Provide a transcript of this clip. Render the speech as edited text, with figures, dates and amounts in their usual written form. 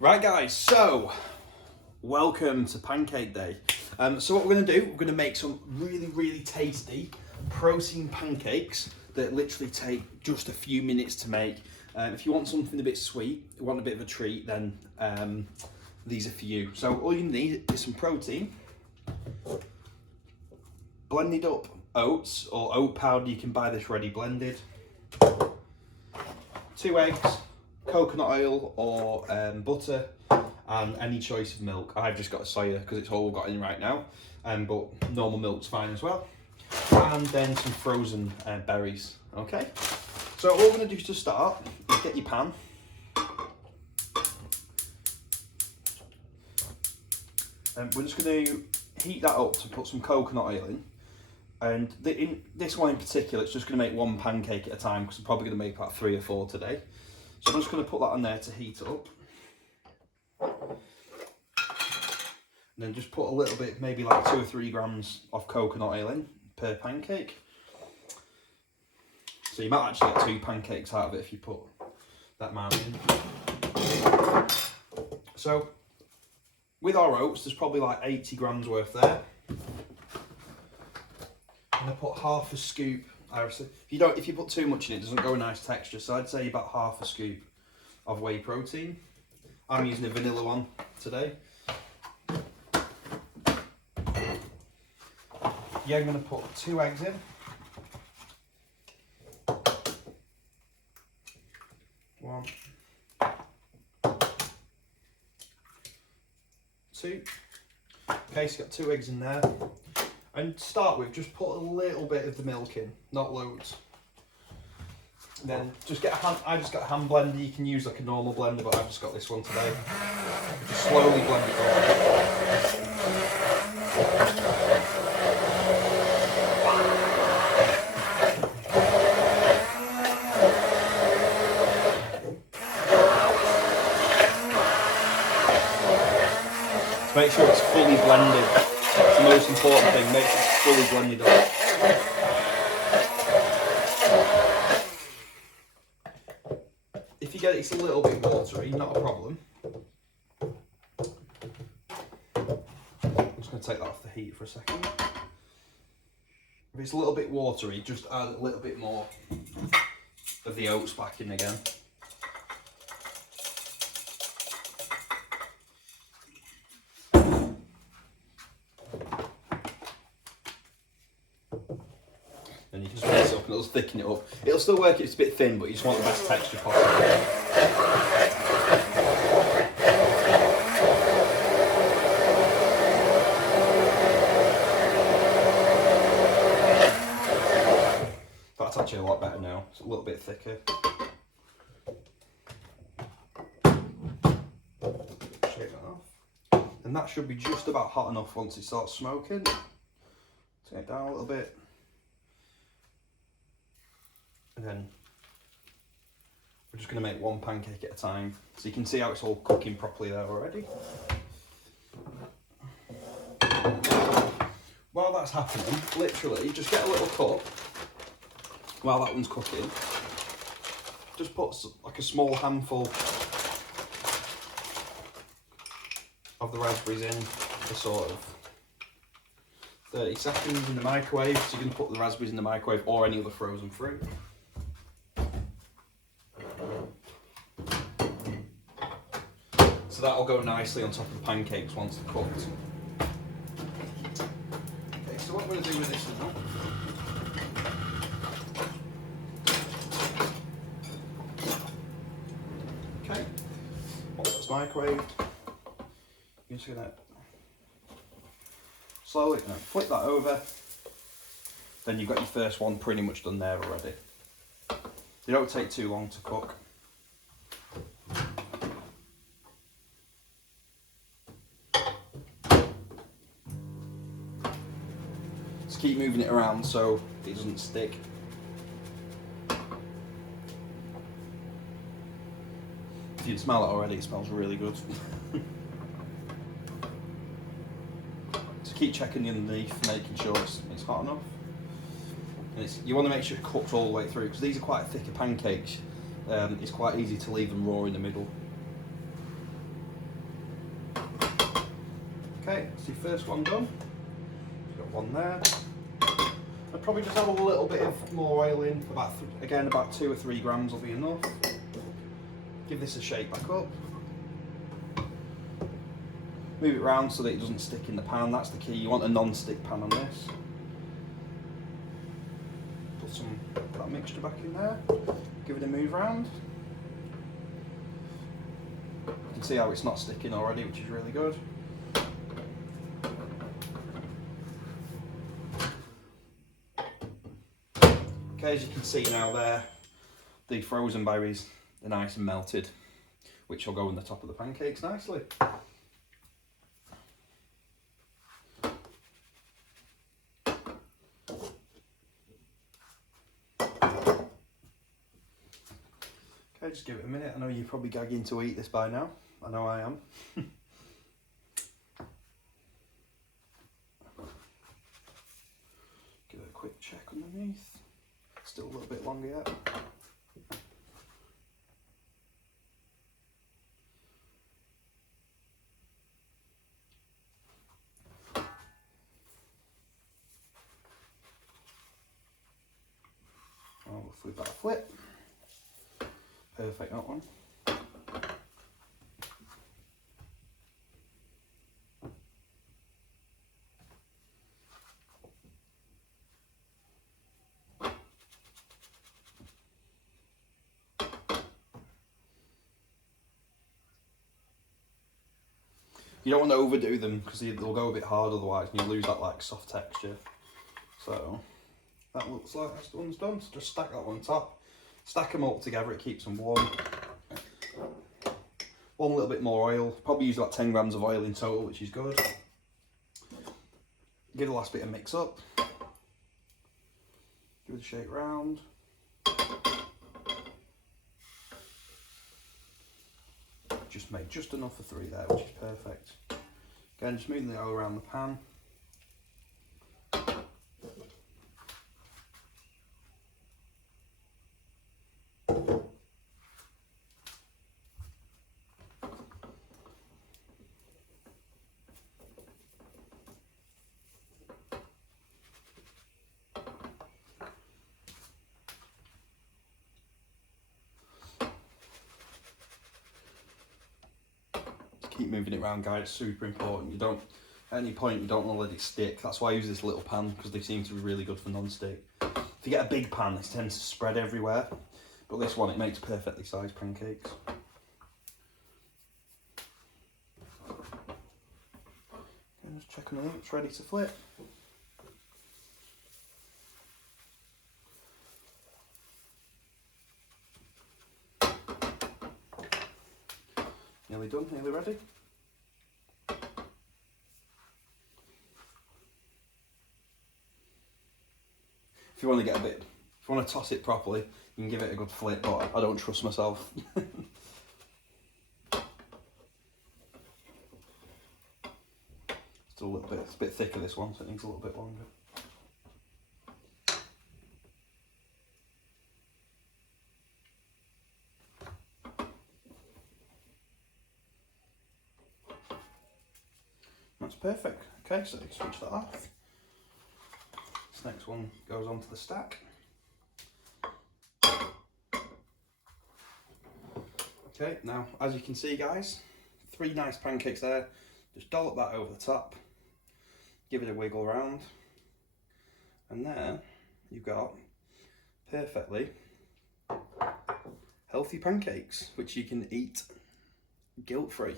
Right guys, so welcome to Pancake Day. So what we're going to do, we're going to make some really tasty protein pancakes that literally take just a few minutes to make. If you want something a bit sweet, you want a bit of a treat, then these are for you. So all you need is some protein, blended up oats or oat powder, you can buy this ready blended, 2 eggs, coconut oil or butter, and any choice of milk. I've just got soya because it's all we've got in right now, but normal milk's fine as well. And then some frozen berries. Okay, so all we're going to do to start is get your pan. And we're just going to heat that up to put some coconut oil in. And in this one in particular, it's just going to make one pancake at a time because I'm probably going to make about 3 or 4 today. So I'm just going to put that on there to heat up. And then just put a little bit, maybe like 2 or 3 grams of coconut oil in per pancake. So you might actually get 2 pancakes out of it if you put that amount in. So with our oats, there's probably like 80 grams worth there. I'm going to put half a scoop. If you put too much in, it doesn't go a nice texture. So I'd say about half a scoop of whey protein. I'm using a vanilla one today. Yeah, I'm going to put 2 eggs in. 1, 2. Okay, so got 2 eggs in there. And to start with, just put a little bit of the milk in, not loads. Then just get I just got a hand blender. You can use like a normal blender, but I've just got this one today. Just slowly blend it up. Make sure it's fully blended. It's the most important thing, make sure it's fully blended up. If you get it's a little bit watery, not a problem. I'm just going to take that off the heat for a second. If it's a little bit watery, just add a little bit more of the oats back in again. Then you can just mix it up and it'll thicken it up. It'll still work if it's a bit thin, but you just want the best texture possible. That's actually a lot better now. It's a little bit thicker. Shake that off. And that should be just about hot enough once it starts smoking. Turn it down a little bit. And then we're just going to make one pancake at a time, so you can see how it's all cooking properly there already. While that's happening, literally just get a little cup while that one's cooking. Just put like a small handful of the raspberries in for sort of 30 seconds in the microwave. So you can put the raspberries in the microwave or any other frozen fruit. So that'll go nicely on top of the pancakes once they're cooked. Okay, so what we're going to do with this now, okay, once it's microwaved, you're just going to slowly flip that over, then you've got your first one pretty much done there already. They don't take too long to cook. Keep moving it around so it doesn't stick. If you can smell it already, it smells really good. So keep checking the underneath, making sure it's hot enough. And you want to make sure it cooks all the way through because these are quite thicker pancakes. It's quite easy to leave them raw in the middle. Okay, that's your first one done. Got one there. I'd probably just add a little bit of more oil in, about 2 or 3 grams will be enough. Give this a shake back up. Move it round so that it doesn't stick in the pan, that's the key. You want a non-stick pan on this. Put some of that mixture back in there. Give it a move round. You can see how it's not sticking already, which is really good. Okay, as you can see now there, the frozen berries are nice and melted, which will go on the top of the pancakes nicely. Okay, just give it a minute. I know you're probably gagging to eat this by now. I know I am. Give it a quick check underneath. Still a little bit longer yet. Oh, we'll flip that flip. Perfect, that one. You don't want to overdo them because they'll go a bit hard otherwise and you'll lose that like soft texture. So that looks like that one's done. So just stack that one on top. Stack them all together, it keeps them warm. One little bit more oil. Probably use about 10 grams of oil in total, which is good. Give the last bit a mix up. Give it a shake round. Just made just enough for 3 there, which is perfect. Again, just moving the oil around the pan. Keep moving it around, guys. It's super important. At any point you don't want to let it stick. That's why I use this little pan, because they seem to be really good for non-stick. If you get a big pan, it tends to spread everywhere, but this one, it makes perfectly sized pancakes. And just checking it out, it's ready to flip. Nearly done, nearly ready. If you want to get if you want to toss it properly, you can give it a good flip, but I don't trust myself. Still a little bit, it's a bit thicker this one, so it needs a little bit longer. That's perfect. Okay, so switch that off. This next one goes onto the stack. Okay, now as you can see, guys, 3 nice pancakes there. Just dollop that over the top, give it a wiggle round, and there you've got perfectly healthy pancakes which you can eat guilt-free.